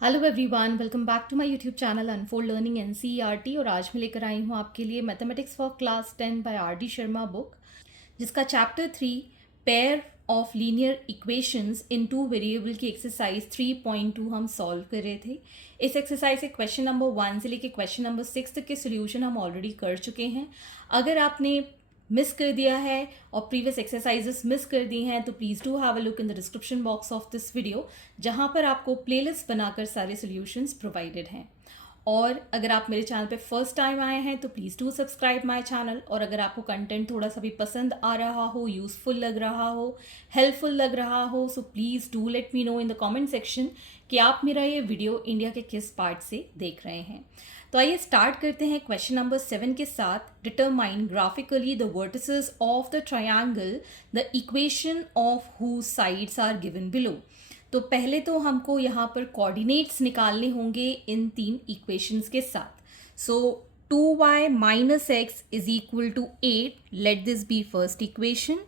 Hello everyone, welcome back to my YouTube channel unfold learning NCERT. और आज मैं लेकर आई हूँ आपके लिए mathematics for class 10 by R D Sharma book, जिसका chapter 3 pair of linear equations in two variable की एक्सरसाइज 3.2 हम सॉल्व कर रहे थे। इस एक्सरसाइज के क्वेश्चन नंबर 1 से लेकर क्वेश्चन नंबर 6 तक के सोल्यूशन हम ऑलरेडी कर चुके हैं। अगर आपने मिस कर दिया है और प्रीवियस एक्सरसाइजेस मिस कर दी हैं तो please do have a look in the description box of this video, जहां पर आपको प्लेलिस्ट बनाकर सारे सॉल्यूशंस प्रोवाइडेड हैं। और अगर आप मेरे चैनल पे फर्स्ट टाइम आए हैं तो please do subscribe my channel. और अगर आपको कंटेंट थोड़ा सा भी पसंद आ रहा हो, यूज़फुल लग रहा हो, हेल्पफुल लग रहा हो, so please do let me know in the comment section कि आप मेरा ये वीडियो इंडिया के किस पार्ट से देख रहे हैं। तो आइए स्टार्ट करते हैं क्वेश्चन नंबर 7 के साथ। Determine graphically the vertices of the triangle, the equation of whose sides are given below. तो पहले तो हमको यहाँ पर कोऑर्डिनेट्स निकालने होंगे इन तीन इक्वेशंस के साथ। So 2y minus x is equal to 8, let this be first equation.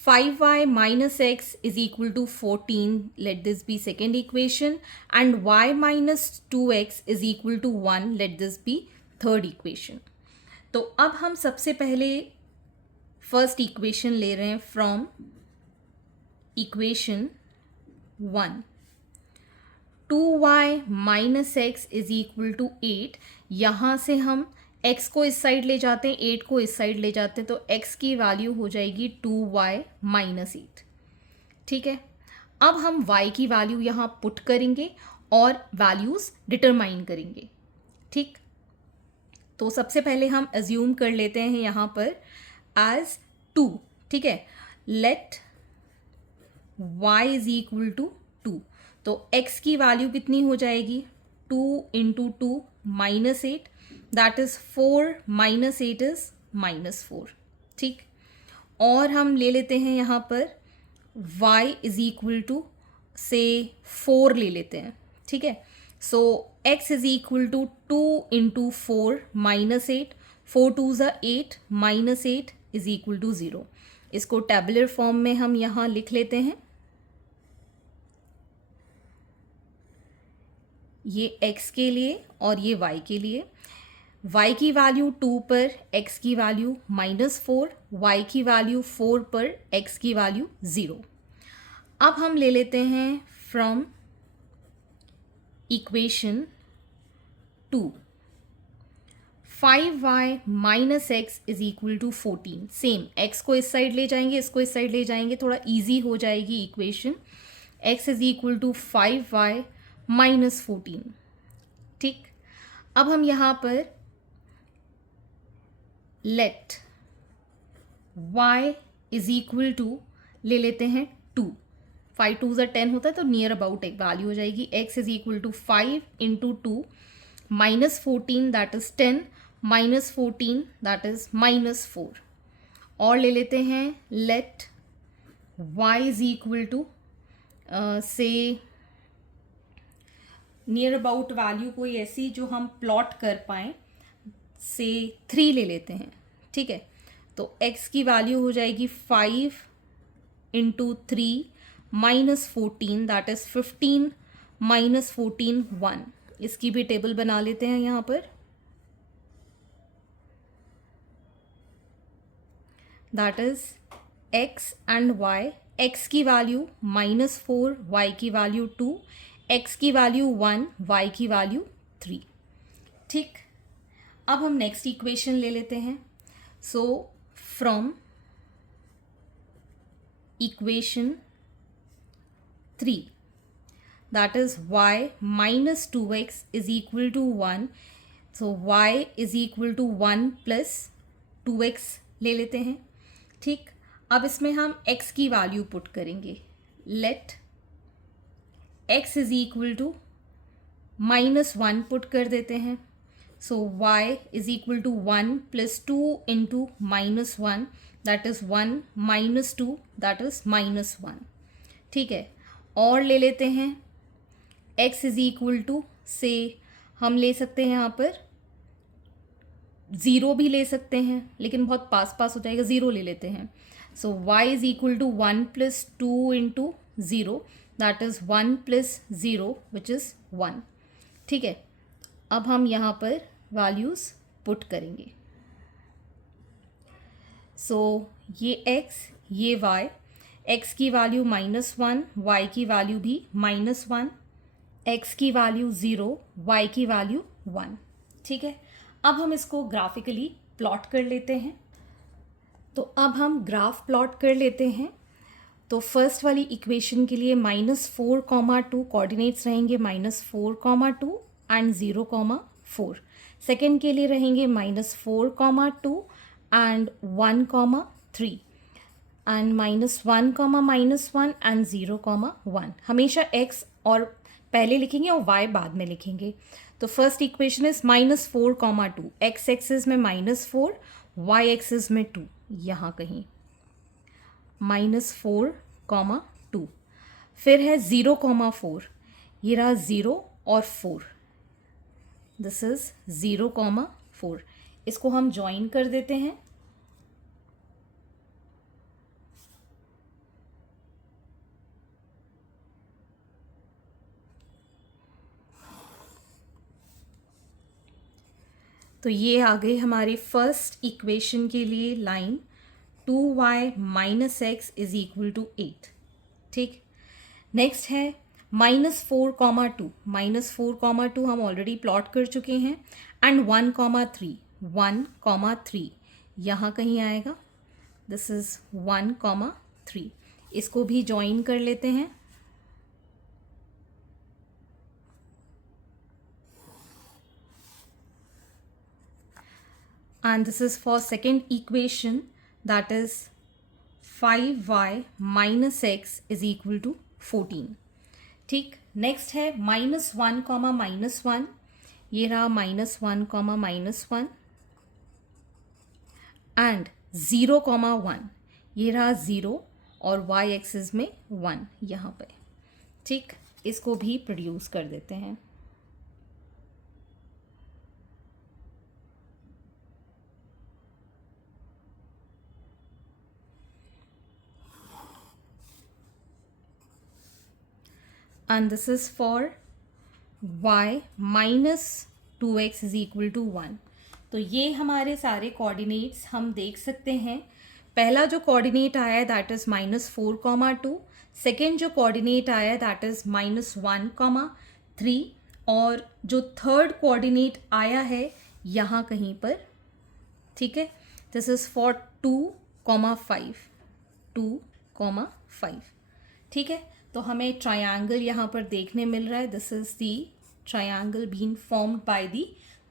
5y minus x is equal to 14, let this be second equation, and y minus 2x is equal to 1, let this be third equation. तो अब हम सबसे पहले first equation ले रहे हैं from equation 1। 2y minus x is equal to 8। यहाँ से हम x को इस साइड ले जाते हैं, 8 को इस साइड ले जाते हैं, तो x की वैल्यू हो जाएगी 2y माइनस 8। ठीक है, अब हम y की वैल्यू यहाँ पुट करेंगे और वैल्यूज डिटरमाइन करेंगे। ठीक, तो सबसे पहले हम अज्यूम कर लेते हैं यहाँ पर एज 2। ठीक है, let y is equal to 2। तो x की वैल्यू कितनी हो जाएगी? 2 into 2 minus 8, that is 4 minus 8 is minus 4। ठीक, और हम ले लेते हैं यहाँ पर y इज इक्वल टू से 4 ले लेते हैं। ठीक है, so x is equal to 2 into 4 minus 8, 4 two ज़ा 8, माइनस 8 इज इक्वल टू 0। इसको टेबुलर फॉर्म में हम यहाँ लिख लेते हैं। ये x के लिए और ये y के लिए। y की वैल्यू 2 पर x की वैल्यू -4, y की वैल्यू 4 पर x की वैल्यू 0। अब हम ले लेते हैं from equation 2, 5y minus x is equal to 14। Same, x को इस साइड ले जाएंगे, इसको इस साइड ले जाएंगे, थोड़ा इजी हो जाएगी equation. x is equal to 5y minus 14। ठीक, अब हम यहाँ पर let y is equal to ले लेते हैं 2। 5 टू ज़ा 10 होता है, तो नियर अबाउट एक वैल्यू हो जाएगी। x is equal to 5 into 2 minus 14, that is 10, minus 14 that is minus 4। और ले लेते हैं let y is equal to से नियर अबाउट वैल्यू कोई ऐसी जो हम प्लॉट कर पाएँ, से 3 ले लेते हैं। ठीक है, तो x की वैल्यू हो जाएगी 5 into 3 minus 14, that is 15, minus 14 1। इसकी भी टेबल बना लेते हैं यहाँ पर। That is x and y। x की वैल्यू -4, y की वैल्यू 2, x की वैल्यू 1, y की वैल्यू 3। ठीक, अब हम नेक्स्ट इक्वेशन ले लेते हैं। So from equation 3, that is y minus 2x is equal to 1। So y is equal to 1 plus 2x ले लेते हैं। ठीक, अब इसमें हम x की वैल्यू पुट करेंगे। Let x is equal to -1 put कर देते हैं। So y is equal to 1 plus 2 into -1, that is 1, minus 2 that is -1। ठीक है, और ले लेते हैं x इज इक्वल टू से हम ले सकते हैं यहाँ पर 0 भी ले सकते हैं, लेकिन बहुत पास पास हो जाएगा, 0 ले लेते हैं। So y is equal to 1 plus 2 into 0, that is 1 plus 0 which is 1. ठीक है, अब हम यहाँ पर वैल्यूज़ पुट करेंगे. सो ये x, ये y, x की वैल्यू -1, y की वैल्यू भी -1, x की वैल्यू 0, y की वैल्यू 1. ठीक है, अब हम इसको ग्राफिकली प्लॉट कर लेते हैं. तो अब हम ग्राफ प्लॉट कर लेते हैं. तो फर्स्ट वाली इक्वेशन के लिए -4, 2 कोऑर्डिनेट्स रहेंगे -4, 2 एंड 0, 4. सेकेंड के लिए रहेंगे -4, 2 एंड 1, 3 एंड -1, -1 एंड 0, 1. हमेशा x और पहले लिखेंगे और y बाद में लिखेंगे. तो first equation is -4, 2. x axis में -4, y एक्सिस में 2, यहाँ कहीं -4, 2. फिर है 0, 4. ये रहा 0 और 4. This is 0, 4. इसको हम ज्वाइन कर देते हैं. तो ये आ गई हमारी फर्स्ट इक्वेशन के लिए line 2y - x is equal to 8. ठीक, नेक्स्ट है -4, 2. -4, 2 हम ऑलरेडी प्लॉट कर चुके हैं. एंड 1, 3. 1, 3 यहाँ कहीं आएगा. This is 1, 3. इसको भी ज्वाइन कर लेते हैं. And this is for second equation, that is 5y minus x is equal to 14. ठीक, नेक्स्ट है -1, -1. ये रहा -1, -1 एंड 0, 1. ये रहा 0 और y एक्सिस में 1 यहाँ पे. ठीक, इसको भी प्रोड्यूस कर देते हैं. And this is for y minus 2x is equal to 1. तो ये हमारे सारे कोऑर्डिनेट्स हम देख सकते हैं. पहला जो कोऑर्डिनेट आया है दैट इज़ -4, 2. सेकेंड जो कोऑर्डिनेट आया है दैट इज़ -1, 3. और जो थर्ड कोऑर्डिनेट आया है यहाँ कहीं पर. ठीक है, दिस इज़ फॉर 2, 5. 2, 5. ठीक है, तो हमें ट्रायंगल यहाँ पर देखने मिल रहा है. This is the triangle being formed by the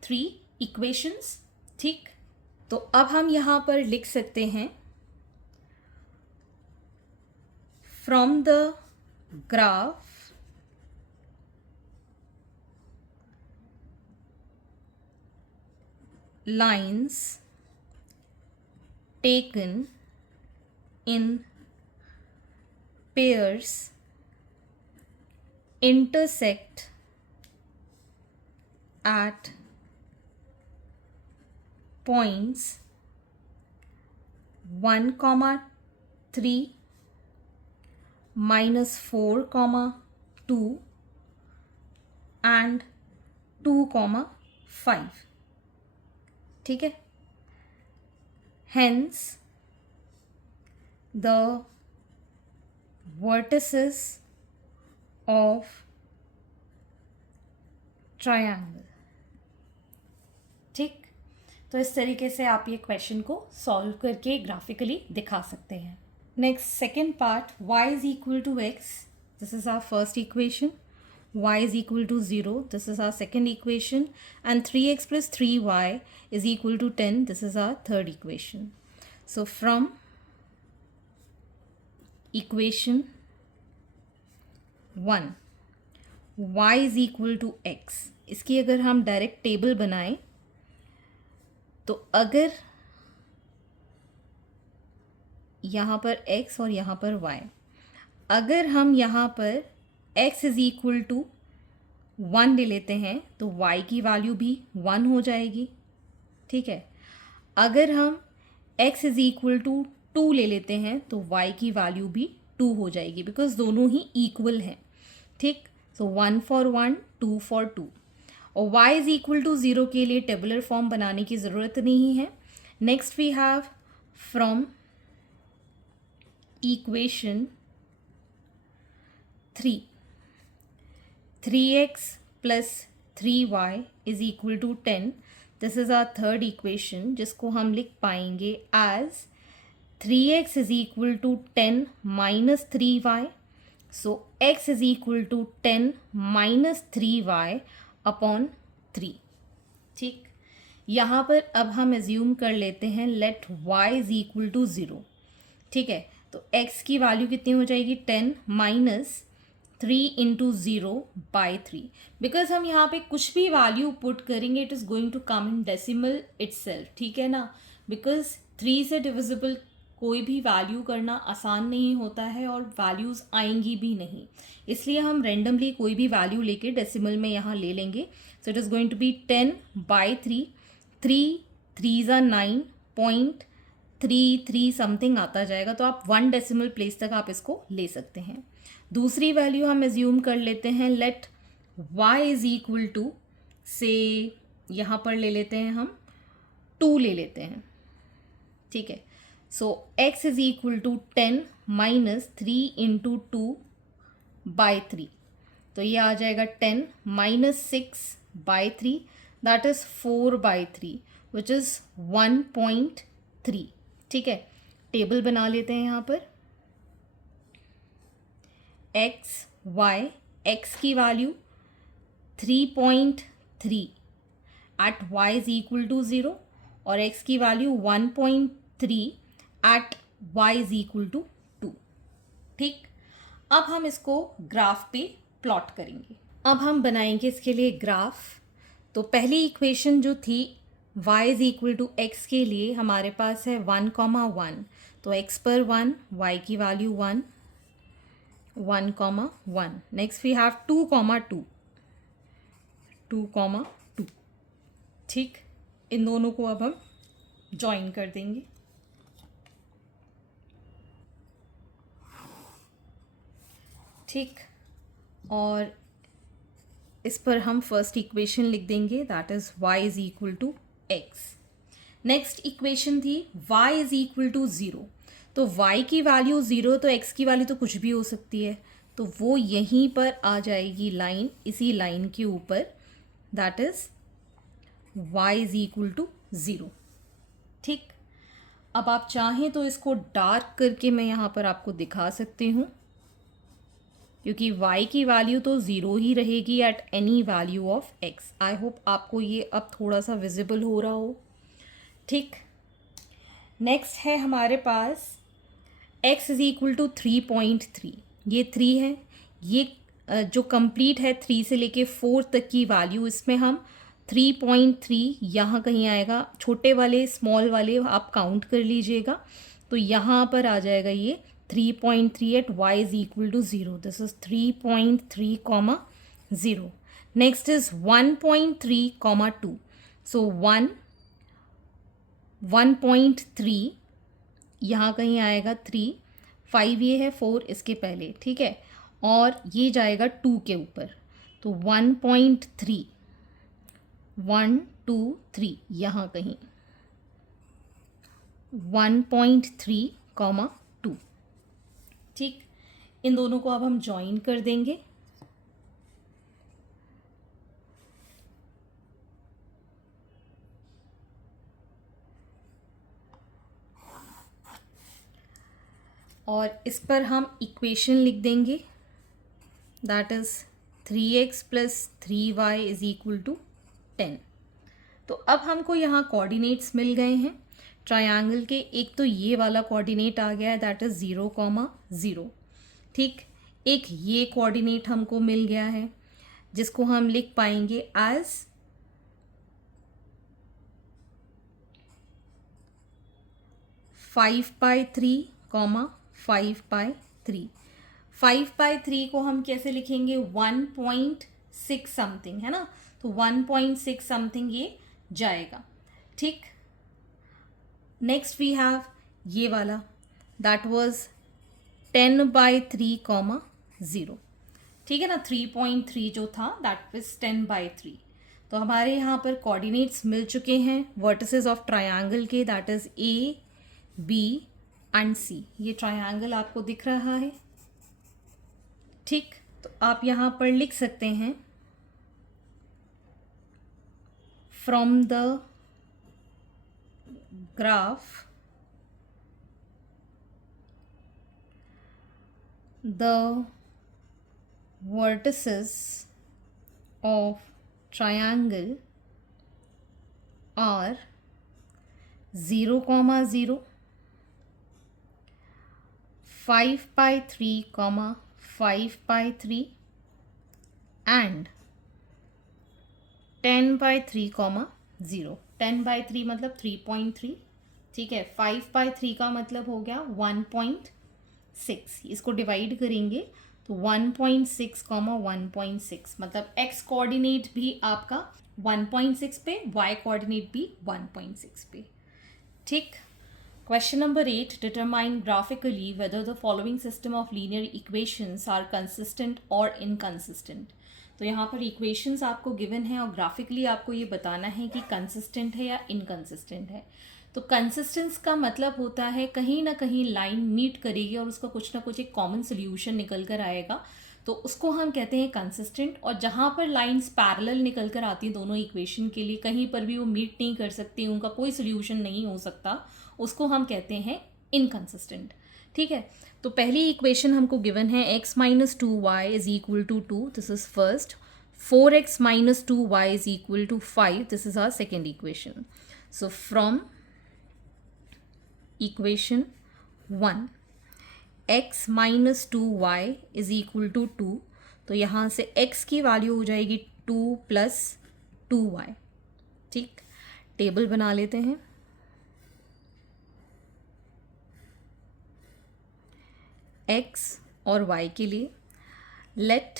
3 equations. ठीक, तो अब हम यहाँ पर लिख सकते हैं from the graph lines taken in pairs intersect at points 1, 3, -4, 2 and 2, 5. ठीक है, hence the vertices of triangle. ठीक, तो इस तरीके से आप ये क्वेश्चन को सॉल्व करके ग्राफिकली दिखा सकते हैं. Next second part, y is equal to x. This is our first equation. y is equal to 0. This is our second equation. And 3x plus 3y is equal to 10. This is our third equation. So from equation 1 y is equal to x, इसकी अगर हम direct table बनाएं तो अगर यहाँ पर x और यहाँ पर y, अगर हम यहाँ पर x इज इक्वल टू 1 ले लेते हैं तो y की वैल्यू भी 1 हो जाएगी. ठीक है, अगर हम x इज इक्वल टू 2 ले लेते हैं तो y की वैल्यू भी 2 हो जाएगी, बिकॉज दोनों ही इक्वल हैं. ठीक। सो 1 फॉर 1, 2 फॉर 2। और y इज इक्वल टू 0 के लिए टेबुलर फॉर्म बनाने की ज़रूरत नहीं है। Next we have from equation 3x plus 3y is equal to 10। This is our third equation, जिसको हम लिख पाएंगे as 3x is equal to 10 minus 3y। So x is equal to 10 minus 3y upon 3। ठीक, यहाँ पर अब हम assume कर लेते हैं let y is equal to 0। ठीक है, तो x की वैल्यू कितनी हो जाएगी 10 माइनस 3 इंटू 0 बाई 3। बिकॉज हम यहाँ पे कुछ भी वैल्यू पुट करेंगे it is going to come in decimal itself. ठीक है ना, बिकॉज 3 से डिविजिबल कोई भी वैल्यू करना आसान नहीं होता है और वैल्यूज़ आएंगी भी नहीं, इसलिए हम रेंडमली कोई भी वैल्यू लेके डेसिमल में यहाँ ले लेंगे। So it is going to be 10 by 3। 3 3 ज़ा 9.33 समथिंग आता जाएगा, तो आप 1 डेसिमल प्लेस तक आप इसको ले सकते हैं। दूसरी वैल्यू हम एज्यूम कर लेते हैं let y is equal to से यहाँ पर ले लेते हैं हम 2 ले लेते हैं। ठीक है, so x is equal to 10 minus 3 into 2 by 3। तो ये आ जाएगा 10 minus 6 by 3, that is 4 by 3 which is 1.3। ठीक है, टेबल बना लेते हैं यहाँ पर x y, x की value 3.3 at y is equal to 0 और x की value 1.3 at y is equal to 2। ठीक, अब हम इसको ग्राफ पे प्लॉट करेंगे। अब हम बनाएंगे इसके लिए ग्राफ। तो पहली इक्वेशन जो थी y is equal to x के लिए हमारे पास है 1,1। तो x पर 1, y की वैल्यू 1, 1,1। Next we have 2,2, 2,2। ठीक, इन दोनों को अब हम ज्वाइन कर देंगे। ठीक, और इस पर हम फर्स्ट इक्वेशन लिख देंगे, that is y is equal to x. Next equation थी y इज इक्वल टू 0। तो y की वैल्यू 0, तो x की वैल्यू तो कुछ भी हो सकती है, तो वो यहीं पर आ जाएगी लाइन, इसी लाइन के ऊपर, that is y is equal to 0। ठीक, अब आप चाहें तो इसको डार्क करके मैं यहाँ पर आपको दिखा सकती हूँ, क्योंकि y की वैल्यू तो 0 ही रहेगी at any value of x। I hope आपको ये अब थोड़ा सा विजिबल हो रहा हो। ठीक, नेक्स्ट है हमारे पास x इज इक्वल टू 3.3। ये 3 है, ये जो कंप्लीट है 3 से लेके 4 तक की वैल्यू, इसमें हम 3.3 यहाँ कहीं आएगा, छोटे वाले स्मॉल वाले आप काउंट कर लीजिएगा, तो यहाँ पर आ जाएगा ये 3.3 at y is equal to 0। This is 3.3, 0। Next is 1.3, 2। So 1.3 यहाँ कहीं आएगा 3, 5 ये है, 4 इसके पहले। ठीक है, और ये जाएगा 2 के ऊपर, तो 1.3, 1 2 3 यहाँ कहीं 1.3, 2। ठीक, इन दोनों को अब हम ज्वाइन कर देंगे। और इस पर हम इक्वेशन लिख देंगे, that is 3x plus 3y is equal to 10। तो अब हमको यहाँ कोऑर्डिनेट्स मिल गए हैं ट्रायंगल के। एक तो ये वाला कोऑर्डिनेट आ गया है, दैट इज 0,0। ठीक, एक ये कोऑर्डिनेट हमको मिल गया है, जिसको हम लिख पाएंगे एज 5/3, 5/3। 5/3 को हम कैसे लिखेंगे, 1.6 समथिंग है ना, तो 1.6 समथिंग ये जाएगा। ठीक, नेक्स्ट वी हैव ये वाला, दैट वाज 10/3, 0। ठीक है ना, 3.3 जो था दैट इज 10/3। तो हमारे यहाँ पर कोऑर्डिनेट्स मिल चुके हैं वर्टिसेस ऑफ ट्रायंगल के, that is A B and C. ये ट्रायंगल आपको दिख रहा है, ठीक। तो आप यहाँ पर लिख सकते हैं from the graph the vertices of triangle are 0, 0, 5/3, 5/3 and 10/3, 0। 10/3 मतलब 3.3, ठीक है। 5/3 का मतलब हो गया 1.6। इसको डिवाइड करेंगे तो 1.6, 1.6 मतलब x कोऑर्डिनेट भी आपका 1.6 पे, y कोऑर्डिनेट भी 1.6 पे, ठीक। Question number 8, determine graphically whether the following system of linear equations are consistent और इनकंसिस्टेंट। तो यहाँ पर इक्वेशंस आपको गिवन है और ग्राफिकली आपको ये बताना है कि कंसिस्टेंट है या इनकंसिस्टेंट है। तो कंसिस्टेंस का मतलब होता है कहीं ना कहीं लाइन मीट करेगी और उसका कुछ ना कुछ एक कॉमन सोल्यूशन निकल कर आएगा, तो उसको हम कहते हैं कंसिस्टेंट। और जहाँ पर लाइंस पैरेलल निकल कर आती हैं दोनों इक्वेशन के लिए, कहीं पर भी वो मीट नहीं कर सकती, उनका कोई सोल्यूशन नहीं हो सकता, उसको हम कहते हैं इनकंसिस्टेंट, ठीक है। तो पहली इक्वेशन हमको गिवन है x - 2y is equal to 2, this is first. 4x - 2y is equal to 5, this is our second equation. So from equation 1 x - 2y is equal to 2, तो यहाँ से x की वैल्यू हो जाएगी 2 + 2y, ठीक। Table बना लेते हैं। x और y के लिए let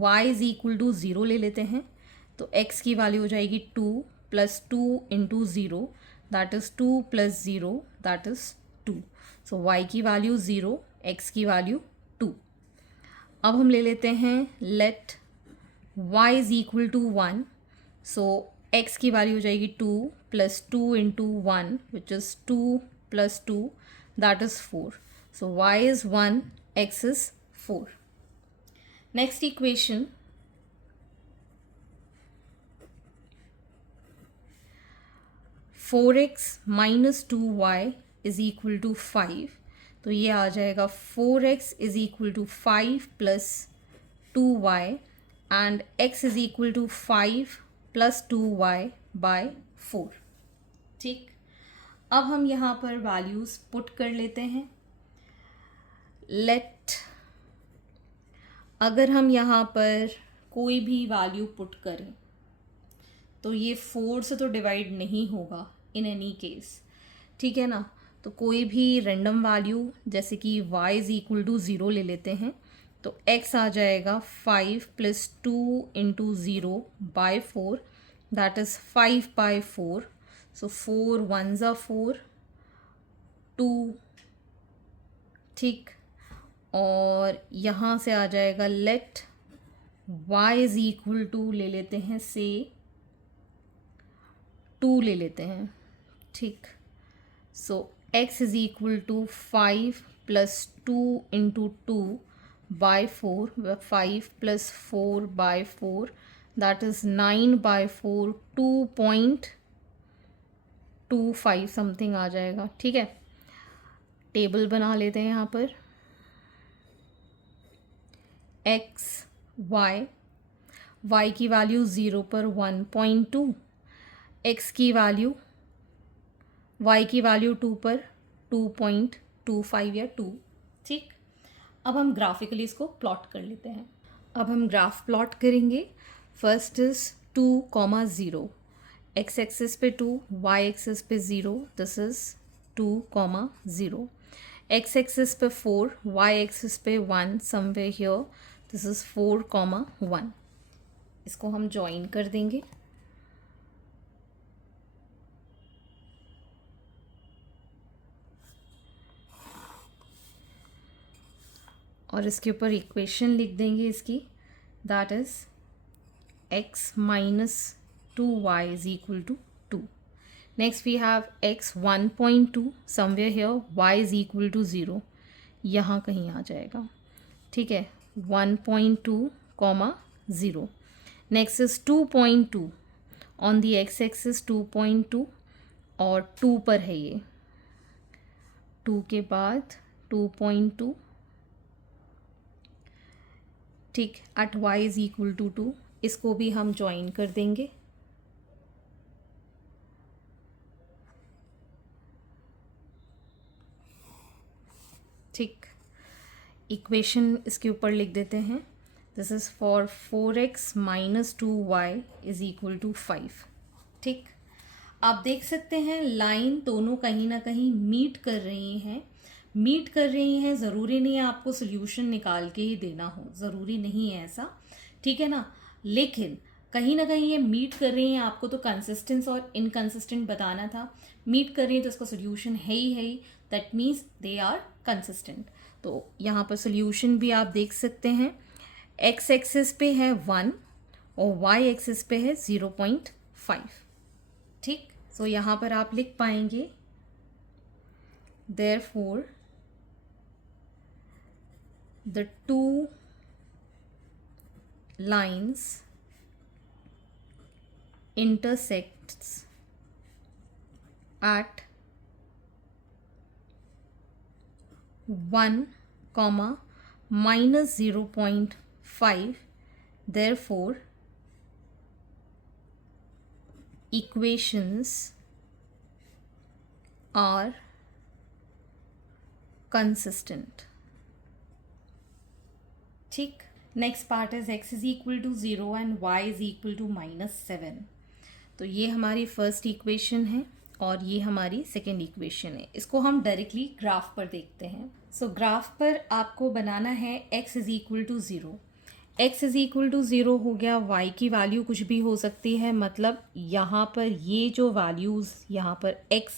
y is equal to 0 ले लेते हैं, तो x की वैल्यू हो जाएगी 2 + 2 × 0, that is 2 + 0, that is 2। So y की वैल्यू 0, x की वैल्यू 2। अब हम ले लेते हैं let y is equal to 1, so x की वैल्यू हो जाएगी 2 + 2 × 1 which is 2 + 2, that is 4। So y is 1, x is 4. Next equation, 4x - 2y is equal to 5, तो ये आ जाएगा 4x is equal to 5 + 2y and x is equal to 5 + 2y by 4, ठीक। अब हम यहाँ पर वैल्यूज़ पुट कर लेते हैं। लेट, अगर हम यहाँ पर कोई भी वैल्यू पुट करें तो ये 4 से तो डिवाइड नहीं होगा इन एनी केस, ठीक है ना। तो कोई भी रैंडम वैल्यू जैसे कि y इज इक्वल टू 0 ले लेते हैं, तो x आ जाएगा 5 + 2 × 0 by 4, that is 5/4। So 4 1s are 4, 2, ठीक। और यहाँ से आ जाएगा let y is equal to ले लेते हैं से 2 ले लेते हैं, ठीक। So x is equal to 5 + 2 × 2 by 4, 5 + 4 by 4, that is 9/4, 2.25 something आ जाएगा, ठीक है। टेबल बना लेते हैं यहाँ पर। x y की वैल्यू 0 पर 1.2, x की वैल्यू y की वैल्यू 2 पर 2.25 या 2, ठीक। अब हम ग्राफिकली इसको प्लॉट कर लेते हैं। अब हम ग्राफ प्लॉट करेंगे। फर्स्ट इज 2, 0, x एक्सिस पे 2, y एक्सिस पे 0, दिस इज 2, 0, x एक्सिस पे 4, y एक्सिस पे 1 समवेयर हियर, दिस इज 4, 1। इसको हम ज्वाइन कर देंगे। और इसके ऊपर इक्वेशन लिख देंगे इसकी, that is x minus 2y is equal to 2. Next we have x 1.2, somewhere here y is equal to 0, यहाँ कहीं आ जाएगा, ठीक है, 1.2 comma 0. Next is 2.2, on the x axis 2.2 और 2 पर है ये, 2 के बाद 2.2, ठीक, at y is equal to 2. इसको भी हम ज्वाइन कर देंगे, ठीक, इक्वेशन इसके ऊपर लिख देते हैं. This is for 4x minus 2y is equal to 5. ठीक, आप देख सकते हैं लाइन दोनों कहीं ना कहीं मीट कर रही हैं. ज़रूरी नहीं है आपको सोल्यूशन निकाल के ही देना हो, ज़रूरी नहीं है ऐसा, ठीक है ना, लेकिन कहीं ना कहीं ये मीट कर रही हैं. आपको तो कंसिस्टेंस और इनकंसिस्टेंट बताना था. मीट कर रही है तो इसका सोल्यूशन है ही, that means they are consistent. तो यहाँ पर सोल्यूशन भी आप देख सकते हैं. एक्स एक्सिस पे है 1 और वाई एक्सिस पे है 0.5. ठीक, सो यहाँ पर आप लिख पाएंगे therefore the two lines intersects at 1, minus 0.5. Therefore, equations are consistent. ठीक, next part is x is equal to 0 and y is equal to -7. तो ये हमारी फर्स्ट इक्वेशन है और ये हमारी सेकेंड इक्वेशन है. इसको हम डायरेक्टली ग्राफ पर देखते हैं. सो ग्राफ पर आपको बनाना है x is equal to 0. x is equal to 0 हो गया. y की वैल्यू कुछ भी हो सकती है, मतलब यहाँ पर ये जो वैल्यूज़ यहाँ पर x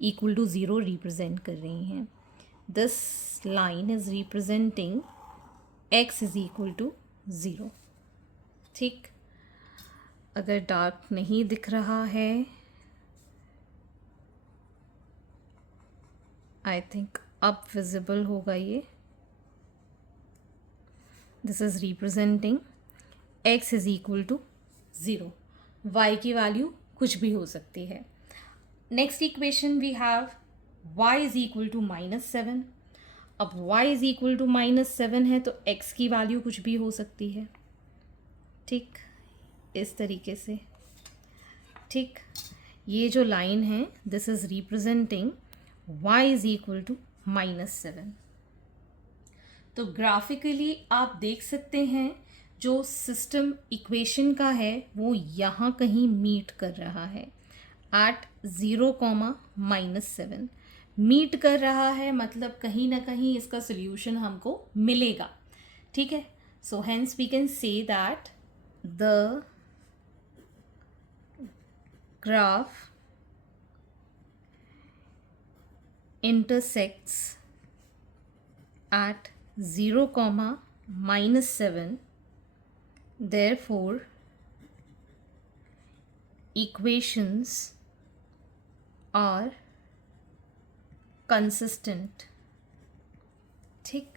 इक्वल टू 0 रिप्रेजेंट कर रही हैं. This line is representing x is equal to 0. ठीक, अगर डार्क नहीं दिख रहा है, आई थिंक अब विजिबल होगा ये. This is representing x is equal to 0. y की वैल्यू कुछ भी हो सकती है. Next equation we have y is equal to -7. अब y इज इक्वल टू -7 है तो x की वैल्यू कुछ भी हो सकती है. ठीक, इस तरीके से. ठीक, ये जो लाइन है this is representing y is equal to -7. तो ग्राफिकली आप देख सकते हैं जो सिस्टम इक्वेशन का है वो यहाँ कहीं मीट कर रहा है एट 0, -7. मीट कर रहा है मतलब कहीं ना कहीं इसका सोल्यूशन हमको मिलेगा. ठीक है, so hence we can say that the graph intersects at 0, -7. Therefore, equations are consistent. ठीक,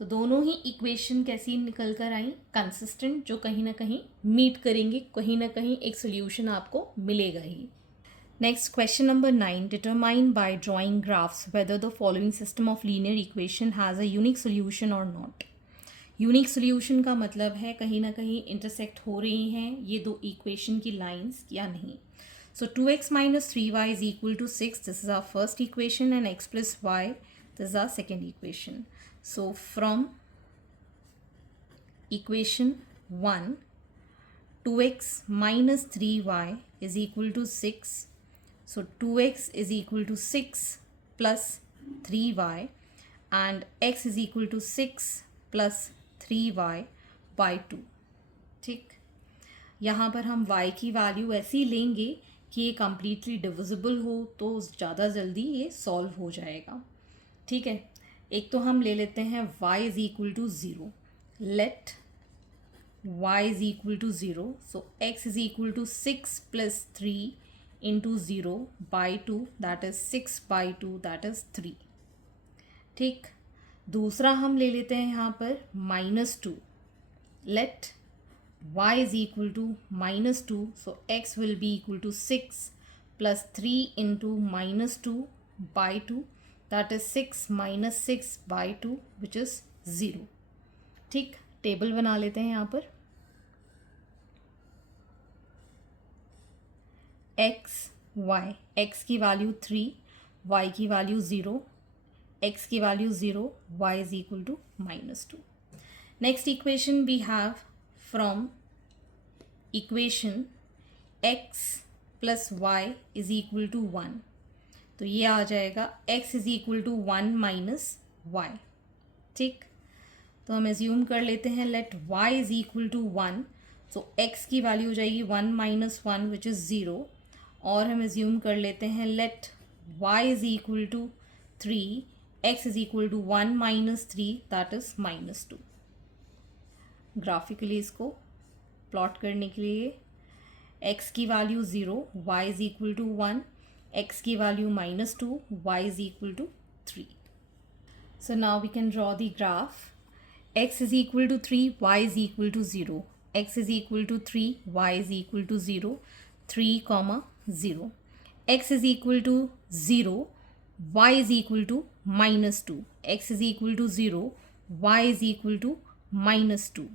तो दोनों ही इक्वेशन कैसी निकल कर आई, कंसिस्टेंट, जो कहीं ना कहीं मीट करेंगे, कहीं ना कहीं एक सोल्यूशन आपको मिलेगा ही. Next question number 9. Determine by drawing graphs whether the following system of linear equation has a unique solution or not. Unique solution का मतलब है कहीं ना कहीं इंटरसेक्ट हो रही हैं ये दो इक्वेशन की लाइंस या नहीं. सो 2x minus 3y is equal to 6. This is our first equation, and x plus y, this is our second equation. So from equation 1, 2x minus 3y is equal to 6. So 2x is equal to 6 plus 3y, and x is equal to 6 plus 3y by 2. ठीक, यहाँ पर हम y की value ऐसी लेंगे कि ये completely divisible हो तो ज़्यादा जल्दी ये सॉल्व हो जाएगा. ठीक है, एक तो हम ले लेते हैं y is equal to 0. Let y is equal to 0. So x is equal to 6 plus 3 into 0 by 2, that is 6 by 2, that is 3. ठीक, दूसरा हम ले लेते हैं यहाँ पर -2. Let y is equal to -2. So x will be equal to 6 plus 3 into -2 by 2, that is 6 minus 6 by 2, which is 0. ठीक, table बना लेते हैं यहाँ पर. x की वैल्यू 3, y की वैल्यू 0, x की value 0, y is equal to -2. Next equation we have from equation x plus y is equal to 1. तो ये आ जाएगा x is equal to 1 minus y. ठीक, तो हम एज्यूम कर लेते हैं let y is equal to 1. So x की वैल्यू हो जाएगी 1 minus 1 which is 0. और हम एज्यूम कर लेते हैं let y is equal to 3, x is equal to 1 minus 3, that is -2. Graphically इसको प्लॉट करने के लिए x की value 0, y is equal to 1, x की value -2, y is equal to 3. So now we can draw the graph. X is equal to 3, y is equal to 0. X is equal to 3, y is equal to 0, 3, 0. X is equal to 0, y is equal to -2. X is equal to 0, y is equal to -2.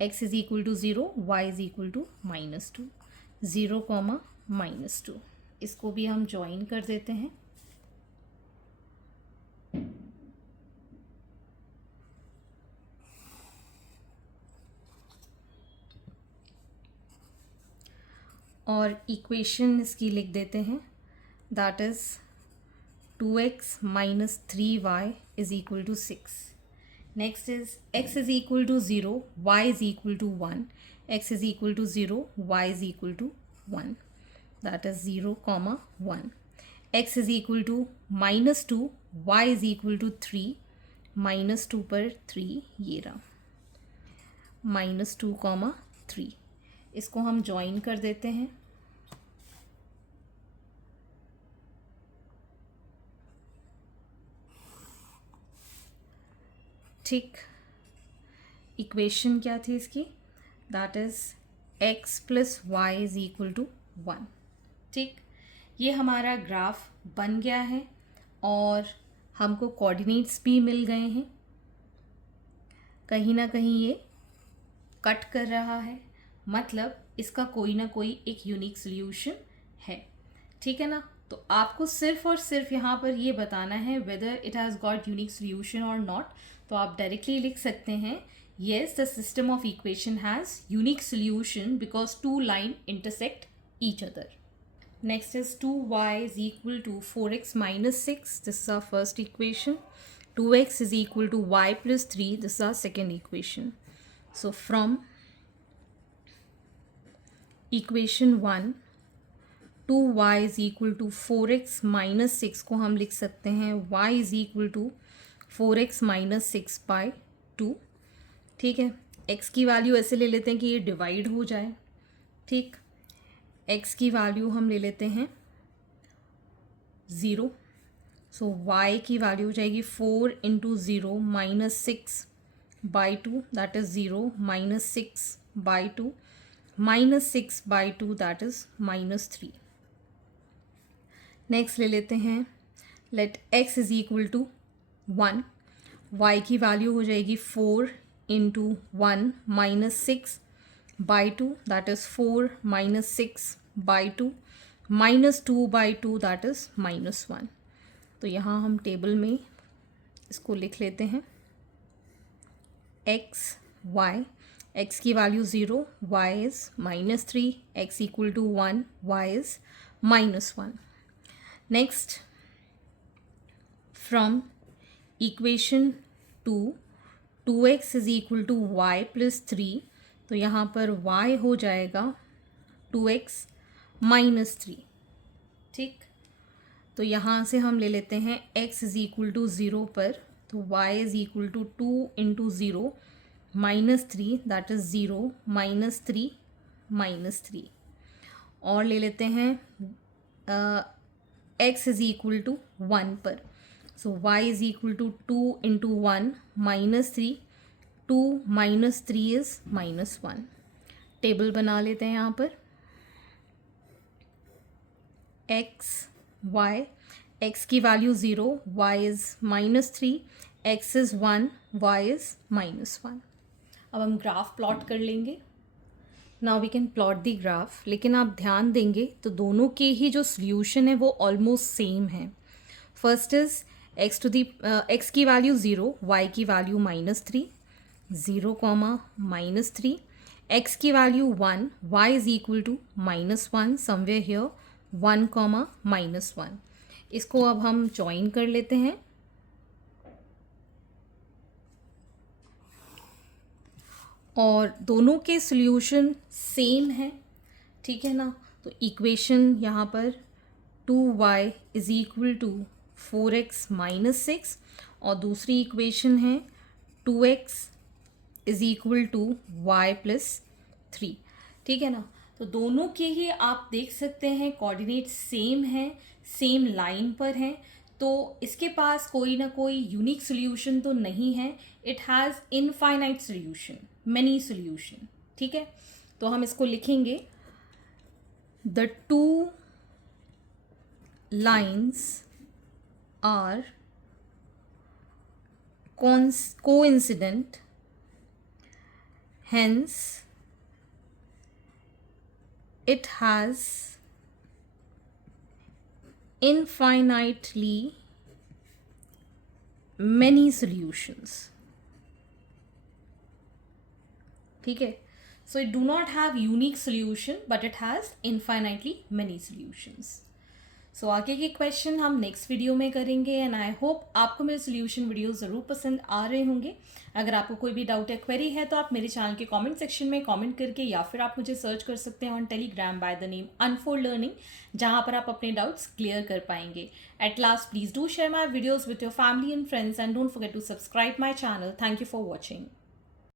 X is equal to 0, y is equal to -2. 0, -2. इसको भी हम join कर देते हैं. और equation इसकी लिख देते हैं, that is 2x minus 3y is equal to 6. Next is x is equal to 0, y is equal to 1, x is equal to 0, y is equal to 1, that is 0, 1. X is equal to -2, y is equal to 3, -2 पर 3 ये रहा, -2, 3. इसको हम join कर देते हैं. ठीक, equation क्या थी इसकी, that is x plus y is equal to 1. ठीक, ये हमारा ग्राफ बन गया है और हमको कोऑर्डिनेट्स भी मिल गए हैं. कहीं ना कहीं ये कट कर रहा है, मतलब इसका कोई ना कोई एक यूनिक सोल्यूशन है. ठीक है ना, तो आपको सिर्फ और सिर्फ यहाँ पर ये बताना है whether it has got unique solution or not. तो आप डायरेक्टली लिख सकते हैं, yes the system of equation has unique solution because 2 line intersect each other. Next is 2y is equal to 4x minus 6. This is our first equation. 2x is equal to y plus 3. This is our second equation. So from equation 1, 2y is equal to 4x minus 6 को हम लिख सकते हैं y is equal to 4x minus 6 by 2. ठीक है, x की value ऐसे ले लेते हैं कि ये डिवाइड हो जाए. ठीक, x की वैल्यू हम ले लेते हैं 0. सो y की वैल्यू हो जाएगी 4 into 0 minus 6 by 2, that is 0, minus 6 by 2, minus 6 by 2, that is minus 3. Next ले लेते हैं, let x is equal to 1. y की वैल्यू हो जाएगी 4 into 1 minus 6 by 2, that is 4 minus 6 by 2, minus 2 by 2, that is minus 1. तो यहाँ हम table में इसको लिख लेते हैं, x, y, x की value 0, y is -3, x equal to 1, y is -1. Next, from equation 2, 2x is equal to y plus 3. तो यहाँ पर y हो जाएगा 2x माइनस 3. ठीक, तो यहाँ से हम ले लेते हैं x इज़ इक्वल टू 0 पर, तो y is equal to 2 into 0 -3 that is 0, -3 -3, और ले लेते हैं x इज़ इक्वल टू 1 पर, so y is equal to 2 into 1 -3, 2 -3 is -1। Table बना लेते हैं यहाँ पर, x की value 0, y is -3, x is 1, y is -1। अब हम ग्राफ प्लॉट कर लेंगे। Now we can plot the graph, लेकिन आप ध्यान देंगे तो दोनों के ही जो सोल्यूशन है वो ऑलमोस्ट सेम है। फर्स्ट इज x की वैल्यू 0, y की वैल्यू -3, 0, -3, x की value 1, y is equal to -1 somewhere here, 1, -1। इसको अब हम ज्वाइन कर लेते हैं, और दोनों के सॉल्यूशन सेम है, ठीक है ना। तो इक्वेशन यहाँ पर 2y is equal to 4x -6, और दूसरी इक्वेशन है 2x is equal to y plus 3, ठीक है ना। तो दोनों के ही आप देख सकते हैं कोऑर्डिनेट सेम हैं, सेम लाइन पर हैं, तो इसके पास कोई ना कोई यूनिक सोल्यूशन तो नहीं है। It has infinite solution, many solution, ठीक है। तो हम इसको लिखेंगे, the two lines are coincident, hence it has infinitely many solutions, ठीक है। So it do not have unique solution but it has infinitely many solutions. सो आगे के क्वेश्चन हम नेक्स्ट वीडियो में करेंगे, एंड आई होप आपको मेरे सोल्यूशन वीडियो ज़रूर पसंद आ रहे होंगे। अगर आपको कोई भी डाउट या क्वेरी है तो आप मेरे चैनल के कमेंट सेक्शन में कमेंट करके, या फिर आप मुझे सर्च कर सकते हैं on Telegram by the name unfold learning, जहां पर आप अपने डाउट्स क्लियर कर पाएंगे। At last, please do share my videos with your family and friends, and don't forget to subscribe my channel. Thank you for watching.